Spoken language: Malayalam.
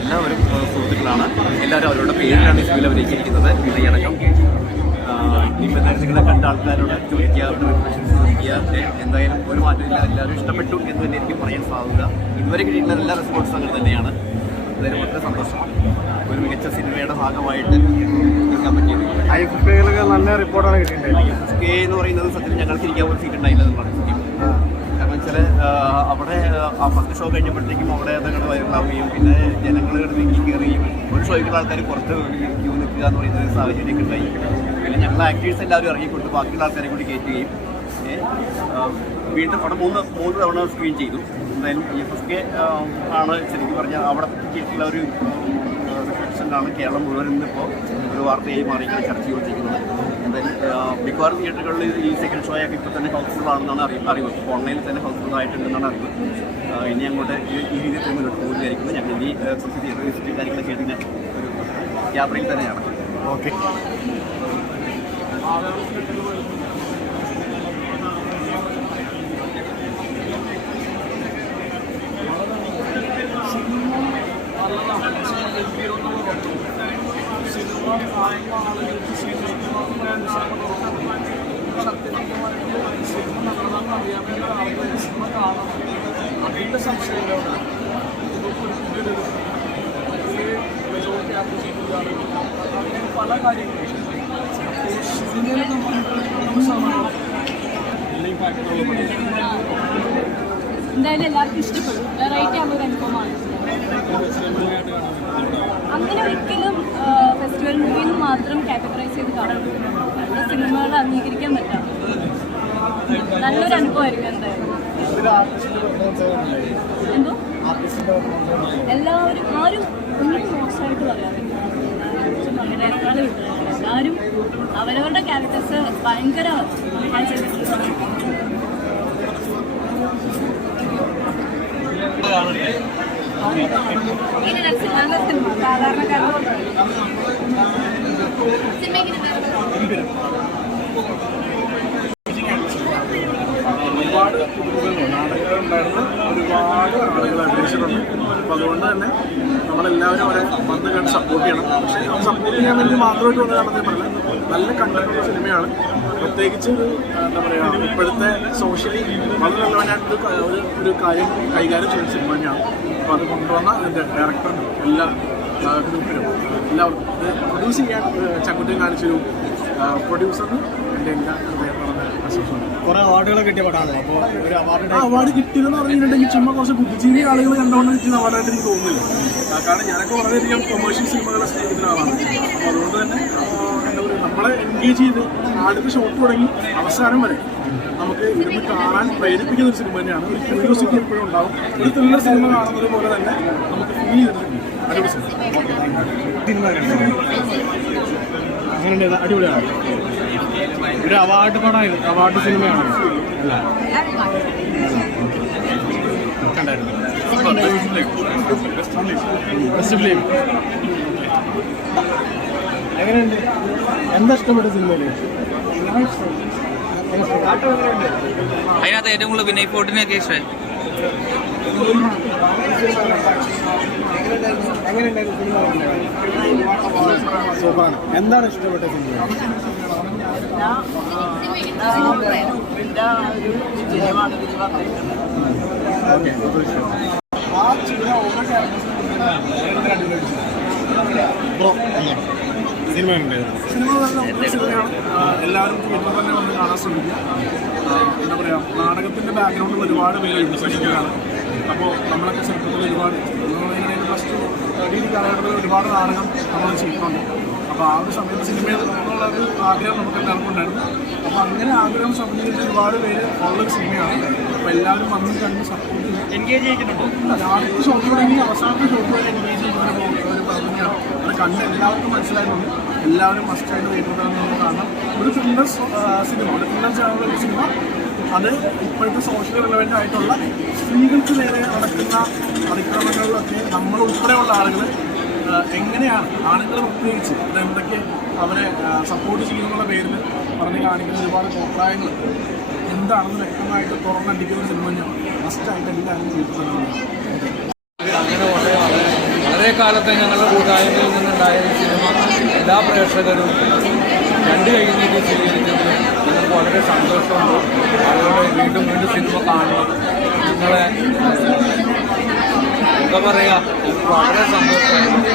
എല്ലാവരും സുഹൃത്തുക്കളാണ്. എല്ലാവരും അവരുടെ പേരിലാണ് ഈ സിനിമയിൽ അഭിനയിച്ചിരിക്കുന്നത്. വിനയടക്കം ഇനിയിപ്പോൾ എന്തായാലും നിങ്ങളെ കണ്ട ആൾക്കാരോട് ചോദിക്കുക, അവരുടെ റിഫ്ലക്ഷൻസ് ചോദിക്കുക. എന്തായാലും ഒരു മാറ്റമില്ല, എല്ലാവരും ഇഷ്ടപ്പെട്ടു എന്ന് തന്നെ എനിക്ക് പറയാൻ സാധ്യത. ഇതുവരെ കിട്ടിയിട്ടുള്ള എല്ലാ റെസ്പോൺസും അങ്ങനെ തന്നെയാണ്. എന്തായാലും വളരെ സന്തോഷം. ഒരു മികച്ച സിനിമയുടെ ഭാഗമായിട്ട് നിൽക്കാൻ പറ്റിയത്. IFFK നല്ല റിപ്പോർട്ടാണ് കിട്ടിയിട്ടുള്ളത്. IFFK എന്ന് പറയുന്നത് സത്യത്തിൽ ഞങ്ങൾക്ക് ഇരിക്കാൻ ഒരു സീറ്റ് ഉണ്ടായില്ല എന്നുള്ളതാണ് സത്യം. കാരണം വെച്ചാൽ അവിടെ ആ ഫസ്റ്റ് ഷോ കഴിഞ്ഞപ്പോഴത്തേക്കും അവിടെ അതങ്ങോട്ട് വൈറലാവുകയും പിന്നെ ജനങ്ങൾ നീക്കി കയറുകയും ഒരു ഷോയ്ക്കുള്ള ആൾക്കാർ പുറത്ത് ക്യൂ നിൽക്കുക എന്ന് പറയുന്ന ഒരു സാഹചര്യമൊക്കെ ഉണ്ടായി. പിന്നെ ഞങ്ങൾ ആക്ടേഴ്സ് എല്ലാവരും ഇറങ്ങിക്കൊണ്ട് ബാക്കിയുള്ള ആൾക്കാരെ കൂടി കയറ്റുകയും വീണ്ടും അവിടെ മൂന്ന് തവണ സ്ക്രീൻ ചെയ്തു. എന്തായാലും IFFK ആണ് ശരിക്കും പറഞ്ഞാൽ അവിടെ പറ്റിയിട്ടുള്ള ഒരു റിഫ്ലക്ഷനാണ് കേരളം മുഴുവൻ ഇന്നിപ്പോൾ ഒരു വാർത്തയായി മാറിയാണ് ചർച്ച ചെയ്തുകൊണ്ടിരിക്കുന്നത്. എന്തായാലും മിക്കവാറും തിയേറ്ററുകളിൽ ഈ സെക്കൻഡ് ഷോയൊക്കെ ഇപ്പോൾ തന്നെ ഹൗസ്ഫുള്ളാണെന്നാണ് അറിവ്. ഓൺലൈനിൽ തന്നെ ഹൗസ്ഫുള്ളായിട്ടുണ്ടെന്നാണ് അറിവ്. ഇനി അങ്ങോട്ട് ഈ രീതിയിൽ മുന്നോട്ട് പോകുന്നതായിരിക്കും. ഞങ്ങൾ ഇനി കുറച്ച് തിയേറ്റർ വിസിറ്റ് കാര്യങ്ങളൊക്കെ ആയിട്ട് ഒരു യാത്രയിൽ തന്നെയാണ്. ഓക്കെ. അതിൻ്റെ സംശയങ്ങളാണ് പല കാര്യങ്ങളും സിനിമയിൽ എന്തായാലും എല്ലാവർക്കും ഇഷ്ടപ്പെടും. വെറൈറ്റി ആകുന്ന ഒരു അനുഭവമാണ്. അങ്ങനെ ഒരിക്കലും ഫെസ്റ്റിവൽ മൂവിയിൽ നിന്ന് മാത്രം കാറ്റഗറൈസ് ചെയ്ത് കാണാൻ നല്ല സിനിമകൾ അംഗീകരിക്കാൻ പറ്റാം. നല്ലൊരു അനുഭവമായിരിക്കും എന്തായാലും. എന്തോ എല്ലാവരും ആരും ഒന്നും മോശമായിട്ട് പറയാറില്ല. എല്ലാവരും അവരവരുടെ ക്യാരക്ടേഴ്സ് ഭയങ്കര ചെയ്തിട്ടുണ്ട്. ഒരുപാട് നാടകങ്ങളുണ്ടായിരുന്നു, ഒരുപാട് ആളുകൾ അഭിനയിച്ചിട്ടുണ്ട്. അപ്പോൾ അതുകൊണ്ട് തന്നെ നമ്മളെല്ലാവരും അവരെ വന്ന് കണ്ട് സപ്പോർട്ട് ചെയ്യണം. പക്ഷേ സപ്പോർട്ട് ചെയ്യാൻ വേണ്ടി മാത്രമായിട്ട് വന്ന് കാണുന്നേ പറയില്ല. നല്ല കണ്ടന്റുള്ള സിനിമയാണ്. പ്രത്യേകിച്ച് എന്താ പറയുക, ഇപ്പോഴത്തെ സോഷ്യലി വളരെ റെലവൻ്റായിട്ട് ഒരു കാര്യം കൈകാര്യം ചെയ്യുന്ന സിനിമ തന്നെയാണ്. അപ്പോൾ അത് കൊണ്ടുവന്ന അതിൻ്റെ ഡയറക്ടറിനും എല്ലാ ഗ്രൂപ്പിനും എല്ലാവർക്കും ഇത് പ്രൊഡ്യൂസ് ചെയ്യാൻ ചക്കുറ്റം കാണിച്ചൊരു പ്രൊഡ്യൂസറിനും എൻ്റെ എല്ലാ കുറെ അവാർഡുകൾ കിട്ടിയ പടമാണല്ലോ. അപ്പോൾ ഒരു അവാർഡ് കിട്ടിയതെന്ന് പറഞ്ഞിട്ടുണ്ടെങ്കിൽ ചുമ്മാ കുറച്ച് ബുദ്ധിജീവി ആളുകൾ കണ്ടുകൊണ്ട് കിട്ടിയ അവാർഡായിട്ട് എനിക്ക് തോന്നുന്നില്ല. കാരണം ഞാനൊക്കെ വളരെയധികം കൊമേഴ്ഷ്യൽ സിനിമകളെ സ്നേഹിക്കുന്ന ആളാണ്. അപ്പോൾ അതുകൊണ്ട് തന്നെ എന്താ പറയുക, നമ്മളെ എൻഗേജ് ചെയ്ത് ആദ്യത്തെ ഷോട്ട് തുടങ്ങി അവസാനം വരെ നമുക്ക് ഇരുന്ന് കാണാൻ പ്രേരിപ്പിക്കുന്ന ഒരു സിനിമ തന്നെയാണ്. ഒരു ക്യൂരിയോസിറ്റി എപ്പോഴും ഉണ്ടാവും. ഒരു ത്രില്ലർ സിനിമ കാണുന്നത് പോലെ തന്നെ നമുക്ക് ഫീൽ ചെയ്തിട്ടുണ്ട്. അടിപൊളി സിനിമ അങ്ങനെ അടിപൊളിയാണ്. ഒരു അവാർഡ് പടമായിരുന്നു, അവാർഡ് സിനിമയാണ്. എങ്ങനെയുണ്ട്? എന്താ ഇഷ്ടപ്പെട്ട സിനിമയില്? അതിനകത്ത് ഏറ്റവും കൂടുതൽ വിനയ് ഫോർട്ടിനെയൊക്കെ ഇഷ്ടമായി. സൂപ്പറാണ്. എന്താണ് ഇഷ്ടപ്പെട്ട സിനിമ? സിനിമ നല്ല സിനിമയാണ്. എല്ലാവരും തിയേറ്ററിൽ തന്നെ വന്ന് കാണാൻ ശ്രമിക്കുക. എന്താ പറയുക, നാടകത്തിൻ്റെ ബാക്ക്ഗ്രൗണ്ടിൽ ഒരുപാട് പേര് വിശ്വസിക്കുകയാണ്. അപ്പോൾ നമ്മളൊക്കെ ചെറുപ്പത്തിൽ ഒരുപാട് പ്ലസ് ടു ഡിഗ്രി കാലഘട്ടത്തിൽ ഒരുപാട് നാടകം നമ്മൾ ചെയ്തിട്ടുണ്ട്. അപ്പോൾ ആ ഒരു സമയത്ത് സിനിമയിൽ എന്നുള്ളൊരു ആഗ്രഹം നമുക്ക് എല്ലാവർക്കും ഉണ്ടായിരുന്നു. അപ്പോൾ അങ്ങനെ ആഗ്രഹം സംബന്ധിച്ച് ഒരുപാട് പേര് ഉള്ളൊരു സിനിമയാണ്. അപ്പോൾ എല്ലാവരും വന്ന് കണ്ട് സപ്പോർട്ട് എൻഗേജ് ചെയ്യുന്നുണ്ടോ? ആദ്യത്തെ ഷോട്ട് തുടങ്ങി അവസാനത്തെ ഷോട്ട് വരെ എൻഗേജ് ചെയ്യുന്ന ഒരു പദ്ധതിയാണ്. അത് കണ്ട് എല്ലാവർക്കും മനസ്സിലായിട്ടുണ്ട്. എല്ലാവരും മസ്റ്റായിട്ട് വരുന്നതാണ്. കാരണം ഒരു ത്രില്ലർ സിനിമ, ഒരു ത്രില്ലർ ചാനലുള്ള സിനിമ, അത് ഇപ്പോഴത്തെ സോഷ്യൽ റിലവൻ്റ് ആയിട്ടുള്ള സ്ത്രീകൾക്ക് നേരെ നടക്കുന്ന അതിക്രമങ്ങളിലൊക്കെ നമ്മൾ ഉൾപ്പെടെയുള്ള ആളുകൾ എങ്ങനെയാണ് ആണുങ്ങൾ പ്രത്യേകിച്ച് എന്തൊക്കെ അവരെ സപ്പോർട്ട് ചെയ്യുന്നുള്ള പേരിൽ പറഞ്ഞ് കാണിക്കുന്ന ഒരുപാട് അഭിപ്രായങ്ങൾ എന്താണെന്ന് വ്യക്തമായിട്ട് തുറന്നടിക്കുന്ന ഒരു സിനിമ ഞാൻ മസ്റ്റായിട്ട് എല്ലാവരും ചെയ്തിട്ടുള്ളതാണ്. അങ്ങനെ വളരെ വളരെ കാലത്തെ ഞങ്ങളുടെ കൂട്ടായ്മയിൽ നിന്നുണ്ടായ ഈ സിനിമ എല്ലാ പ്രേക്ഷകരും രണ്ട് കൈ നീട്ടി സ്വീകരിച്ചതിൽ ഞങ്ങൾക്ക് വളരെ സന്തോഷമുണ്ട്. അതുകൊണ്ട് വീണ്ടും വീണ്ടും സിനിമ കാണണം. നിങ്ങളെ എന്താ പറയുക, എനിക്ക് വളരെ സന്തോഷമുണ്ട്.